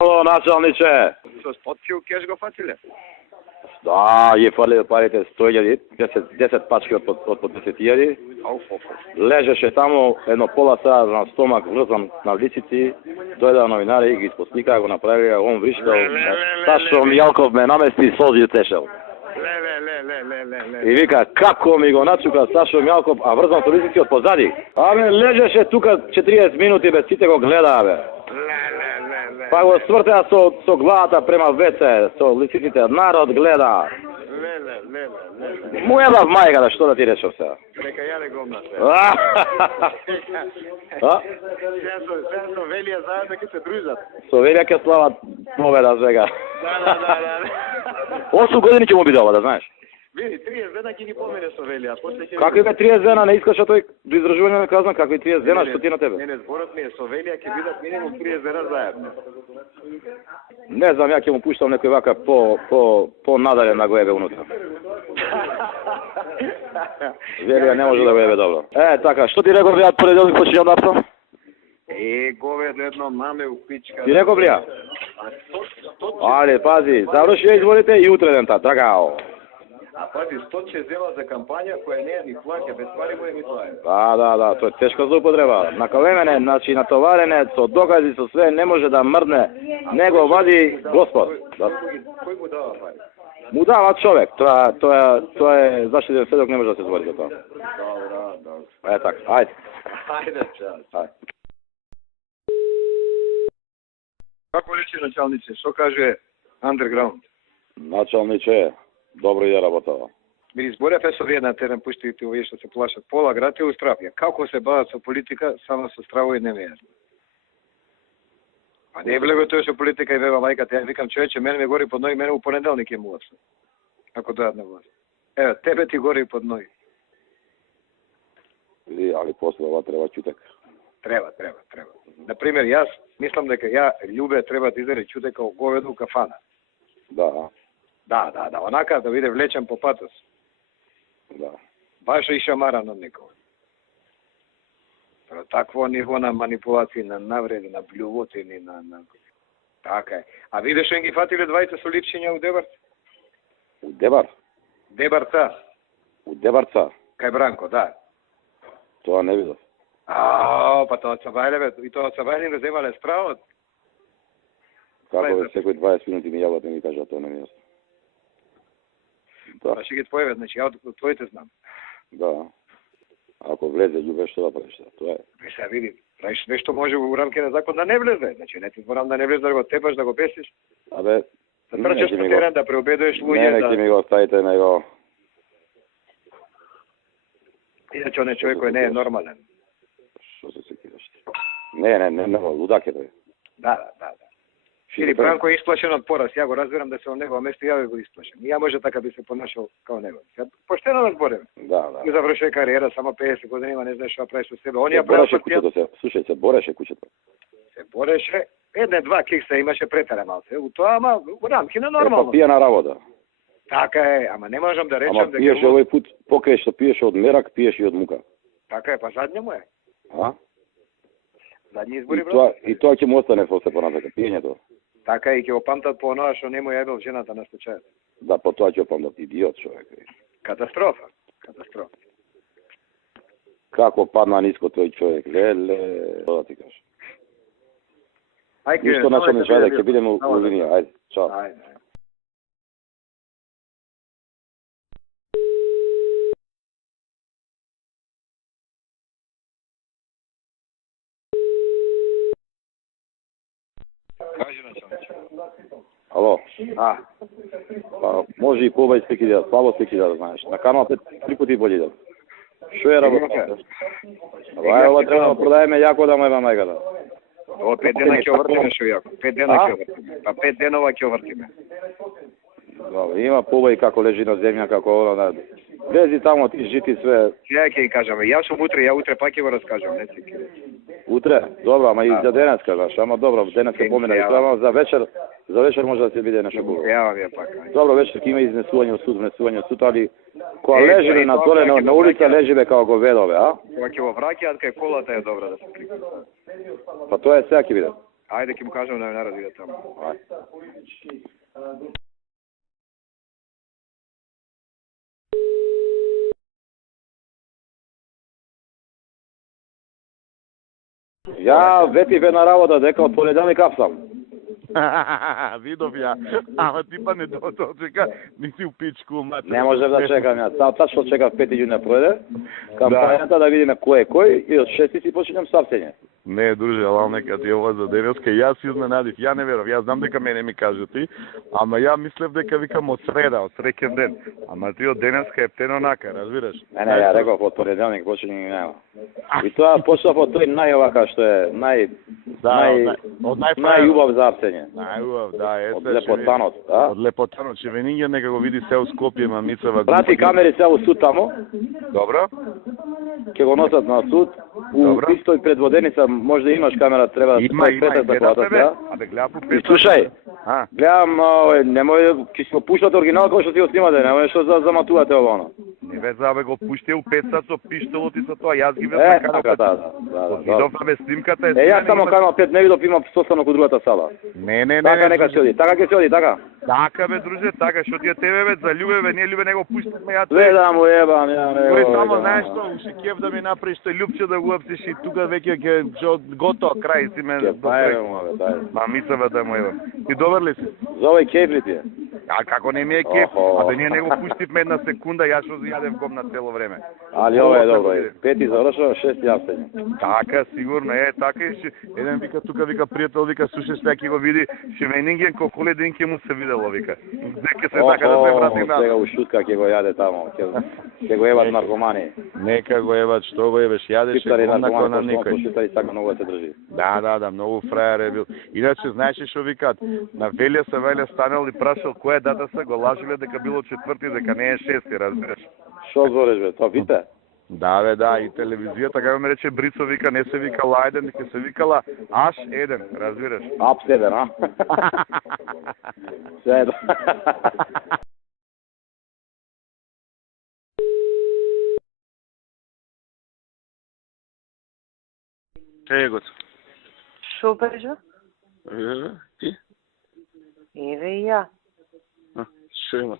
Halo, načelniče. Što, spotpiju keš go fatile? Da, je falio parite 100.000, 10 pačke od po 10.000. Ležeše tamo jedno pola sata na stomak vrzan na lisici. Dojda novinari ih ispod slika go napravio, on vrištao. Sašom Jalkov me namesti slozi tešel. I vika, kako mi go načuka Sašom Jalkov, a vrzan su lisici od pozadi. A me ležeše tuka 40 minuti bez cite go gleda, be. Pa go svrta so glata prema vece, so licitite, narod gleda. Moja da majka, da što da ti rečem se? Neka ja ne gomna se. Sve su velija zajedno kad se družat. So velja kad slava poveda svega. Da. 8 godini ćemo biti ovo, da znaš. Vidi, 30 dana ki ni pomene su velija. Kakvi ga 30 dana ne iskaša toj do izraživanja kazna, kakvi 30 dana što ti na tebe? Ne, zborot mi je so velija ki bidat minimum 30 dana zajedno. Ne znam, ja mu puštam nekoj vaka po nadalje na gojebe unutra. Velija ne može da gojebe dobro. Taka, što ti rekao bi ja ponedeljnik počinjam napsom? Govedo jedno mame u pička. Ti rekao bi ja? Ali, pazi, završi izvolite i utreden ta, dragao. A pazi, 100 će zela za kampanja koja nije ni plake, bez stvari moje ni tvoje. Da, to je teška zloupotreba. Nakalemene, znači natovarene, so dokazi su sve, ne može da mrdne, nego vadi gospod. Koji mu dava pari? Mu dava čovjek, to je zaštitjen svedok, ne može da se zvori za to. Dobro. Tako, ajde. Ajde, čas. Ajde. Kako reći načalnice, što kaže underground? Началниче, добро je работава. Мири зборев е со вие на терен, пуштите овие што се плашат. Пола град е устравија. Како се бават со политика, само со стравови не ме јасно. А не е влего тоа со политика и вева мајката. Ја викам, човече, мене ме гори под ноги, мене у понеделник е му опсо. Ако дојат на власт. Ево, тебе ти гори под ноги. Види, али после ова треба чутек. Треба. Например, јас мислам дека ја, Љубе, треба да изере чутека у говеду у кафана. Да, онака да биде влечен по патос. да. Баш и шамаран од некој. Такво ниво на манипулации, на навреди, на блювотини, на... Така е. А видеш ги фатиле двајца со липшиња у Дебарц? У Дебар? Дебарца. У Дебарца? Кај Бранко, да. Тоа не видов. Па тоа Цабајле, и тоа Цабајле не земале стравот. Како бе, секој 20 минути ми јават и ми кажа, тоа не ми јасно. Да. Па ще ги твоеве, значи ја од твоите знам. Да. Ако влезе Љубе, што да правиш? Тоа е. Сега види, правиш нешто може у рамки на закон да не влезе. Значи не ти морам да не влезе да го тепаш, да го бесиш. Абе, да трчаш по терен, да преобедуваш луѓе. Не, ќе ми го оставите него. Иначе он е човек кој не е нормален. Што се секираш? Не, лудак е тој. Да. Филип Бранко е исплашен од пораз. Ја го разбирам да се од него место ја го исплашен. И ја може така би се понашал као него. Поштено да зборим. Да. Не заврши кариера, само 50 години, има не знаеш што правиш со себе. Он ја бореше куќето се. Слушај, се бореше куќето. Се бореше. Едне-два кикса имаше претера малце. У тоа, ама у рамки на нормално. Па пијана работа. Така е, ама не можам да речем дека... Ама пиеше овој пут, покрај што пиеше од мерак, пиеше и од мука. Така е, па задње му е. А? Задни избори, брат. И тоа ќе му остане после понатака, пиењето. Така и ќе го памтат по оноа што не му јавил жената на случајот. Да, по тоа ќе го памтат, идиот човек. Катастрофа. Како падна ниско тој човек, леле, што да ти кажеш. Ајде, ништо началниче, ајде, ќе бидеме у линија, ајде, чао. Ајде. Кажи началниче. Ало. Па, може и побај стеки да, слабо стеки да знаеш. На канал 3 пати бољи да. Што е работа? Ова треба да продаеме јако да мајба мајката. О, 5 дена ќе овртиме шо јако. 5 дена ќе овртиме. Па 5 денова ќе овртиме. Има побај како лежи на земја, како оно. Влези тамо, ти жити све. Ја ќе кажам, јас сум утре, ја утре пак ќе го раскажам, не си ке. Утре? Добро, ама и за денеска, знаеш, ама добро, денеска помена, ама за вечер може да се биде нешто хубаво. Јавам ја пак. Добро, вечер ќе има изнесување од суд, али кога лежи на доле на улица лежи као говедове, а? Кога ќе го враќаат кај колата е добра да се прикажа. Па тоа е сега ќе биде. Ајде ќе му кажам да ме наради таму. Ја ветив една работа дека од понеделник апсам. Видов ја, ама ти па не дочека, ни си у пичку, мате. Не можев да чекам ја. Тачно чекав 5 јуни пројде. Кампањата да видиме кој е кој и од 6 си починем сапсење. Не, друже, алам нека ти ова за денеска, јас се изненадив, ја не веров, јас знам дека мене ми кажа ти, ама ја мислев дека викам од среда, од среќен ден, ама ти од денеска е птено нака, разбираш? Не, ја реков од понеделник почине и нема. И тоа почнав од тој најовака што е најубав за апсење. Најубав, да, ете. Од Лепотанот, да? Од Лепотанот, Шевенингија нека го види се у Скопје, мамицава. Брати камери цело суд тамо. Добро. Ќе го носат на суд. У истој предводеница може да имаш камера, треба да стои пета за колата, да? Абе гледа по пета. Слушај, гледам, немој, ќе си го пуштат оригинал кој што си го снимате, немој што заматувате ово оно. Не ве забе го пушти у 5 сат со пиштолот и со тоа, јас ги видов на канал 5. Да. Видов, абе, снимката е... Јас само канал 5 не видов, има состанок у другата сала. Не. Така нека се оди, така ќе се оди, така. Така бе, друже, така, што ти е тебе бе, за љубе бе, ние љубе не го пуштаме, ја Гледам, уебам, ја не. Тој само знаеш што, уши кеф да ми направиш тој љупче да го апсиш и тука веќе ќе готово крај си ме. Мамицава да му ева. Ти добар ли си? За овој кеф ли ти е? А како не ми е кеф? Абе ние не го пуштивме една секунда, јас што јадев гомна цело време. Али ова е добро, 5 завршува, 6 јапсење. Така, сигурно е, така и еден вика тука, вика пријател, вика слушај сега ќе го види Шевенинген колку ли ден ќе му се видело, вика. Дека се така да се врати на. Сега у шутка ќе го јаде тамо, ќе го еват наркомани. Нека го еват, што го евеш, јадеш гомна кој на никој. Шутари така многу да се држи. Да, многу фрајер е бил. Иначе знаеш што викаат, на Велја се Велја станал и прашал која е дата се, го лажиле дека било 4, дека не е 6, разбираш. Што збориш бе, тоа вите? Да бе, да, и телевизијата, како ме рече Брицо, вика, не се викала Ајден, ќе се викала H1, разбираш? Апс 1, а? Седо. Гоцо. Шо беше? Ти? Еве и ја. Шо има?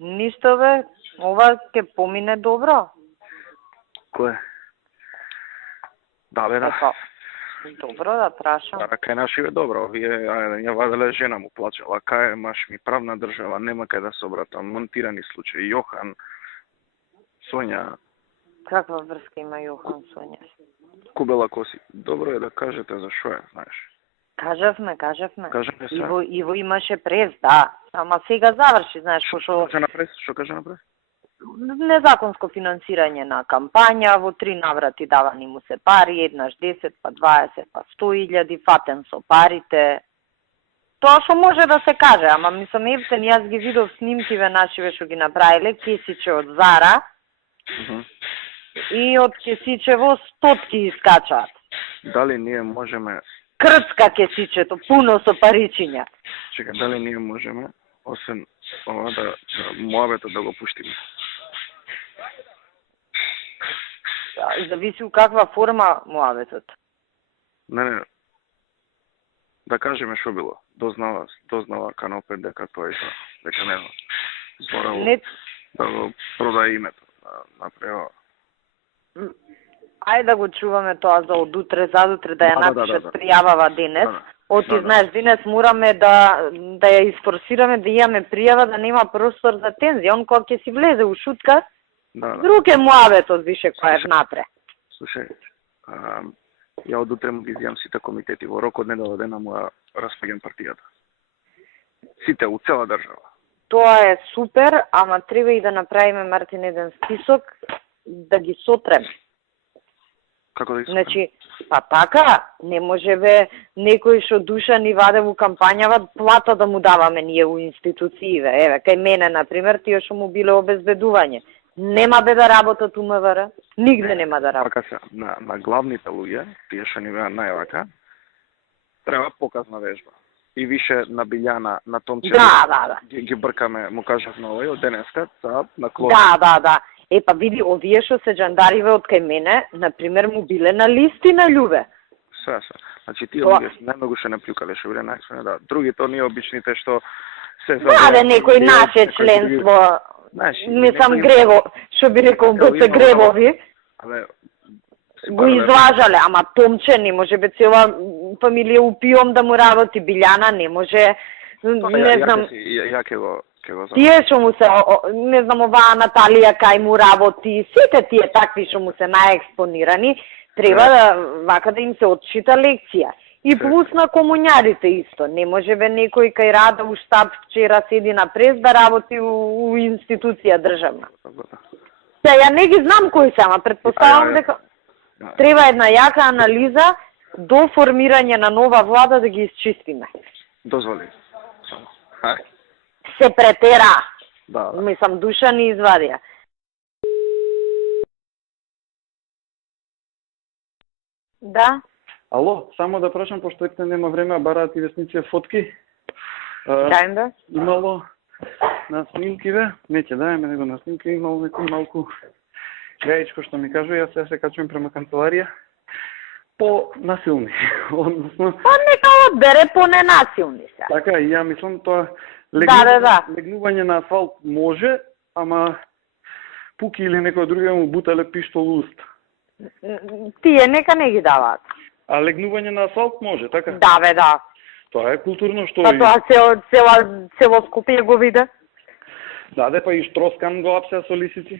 Ништо бе, ова ќе помине добро. Кој? Да бе, да. Добро да прашам. Да, кај наши бе добро, вие, ја ваделе жена му плачала, кај маш ми правна држава, нема кај да се обратам, монтирани случаи, Јохан, Сонја. Каква врска има Јохан Сонја? Кубела коси. Добро е да кажете за шо е, знаеш. Кажавме. Кажете се. Иво имаше прес, да. Ама сега заврши, знаеш, Шо каже напред? Незаконско финансирање на кампања, во 3 наврати давани му се пари, еднаш 10, па 20, па 100.000, фатен со парите. Тоа што може да се каже, ама мислам епсен, јас ги видов снимкиве нашиве што ги направиле, кесиче од Зара, и од кесичево стотки искачаат. Дали ние можеме... Крцка кесичето, пуно со паричиња. Чека, дали ние можеме, освен ова, да муабето да го пуштиме? Зависи у каква форма муабетот. Не. Да кажеме што било. Дознава канал 5 дека тоа е тоа. Дека не зборало да го продаде името. Направо. Ајде да го чуваме тоа за од утре, задутре да ја напишат пријавава денес. Оти знаеш, денес мораме да ја изфорсираме, да имаме пријава, да нема простор за тензија. Он кога ќе си влезе у шутка, друг е муабетот више кој е внатре. Слушај, ја од утре му ги изјавам сите комитети, во рок од недела дена му распаѓам партијата. Сите, у цела држава. Тоа е супер, ама треба и да направиме, Мартин, еден список, да ги сотреме. Како да ги сотреме? Значи, па така, не може бе некој што душа ни ваде во кампањава, плата да му даваме ние у институцииве. Еве, кај мене, например, тие што му биле обезбедување. Нема бе да работат у МВР, нигде нема да работат. Пака се, на главните луѓе, тие што ни беа највака, треба показна вежба. И више на Билјана, на Томче, ги бркаме, му кажав на овој, од денеска, на Клод. Да. Па види, овие што се джандариве од кај мене, например, му биле на листи на љубе. Се. Значи тие луѓе најмногу се наплюкале, што биле најаксвени, да. Другите оние обичните што се Да, некој наше членство, мислам грево, што би рекол БЦ гревови, го излажале, ама Томче не може бе цела фамилија упиом да му работи, Билјана не може, не знам. Ја ќе го Тие што му се, не знам, оваа Наталија кај му работи, сите тие такви што му се најекспонирани, треба да вака да им се отчита лекција. И плюс на комуњарите исто. Не може бе некој кај Рада у штаб вчера седи на прес да работи у институција државна. Ја не ги знам кои се, ама предпоставам дека треба една јака анализа до формирање на нова влада да ги исчистиме. Дозволи. Се претера. Да. Мислам, душа ни извадија. Да? Ало, само да прашам, пошто ете нема време, бараат и весници фотки. Дајм да. Имало на снимкиве, не ќе дајме него на снимки, имало некој малку гајичко што ми кажува, јас сега се качувам према канцеларија, по-насилни. Односно... Па нека одбере по-ненасилни се. Така, и ја мислам тоа легнување на асфалт може, ама Пуки или некој други му бутале пиштол уст. Тие нека не ги даваат. А легнување на асфалт може, така? Да, бе, да. Тоа е културно што... Па тоа цело Скопје го виде. Даде па и Штроскан го апсеа со лисици.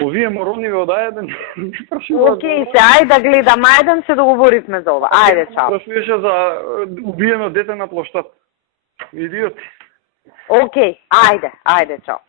Овие моровниве од Ајден не прашуваа. Океј, се, ајде да гледам, ајден се договоривме за ова. Ајде, чао. Прашуваше за убиено дете на плоштад. Идиот. Океј, ајде, чао.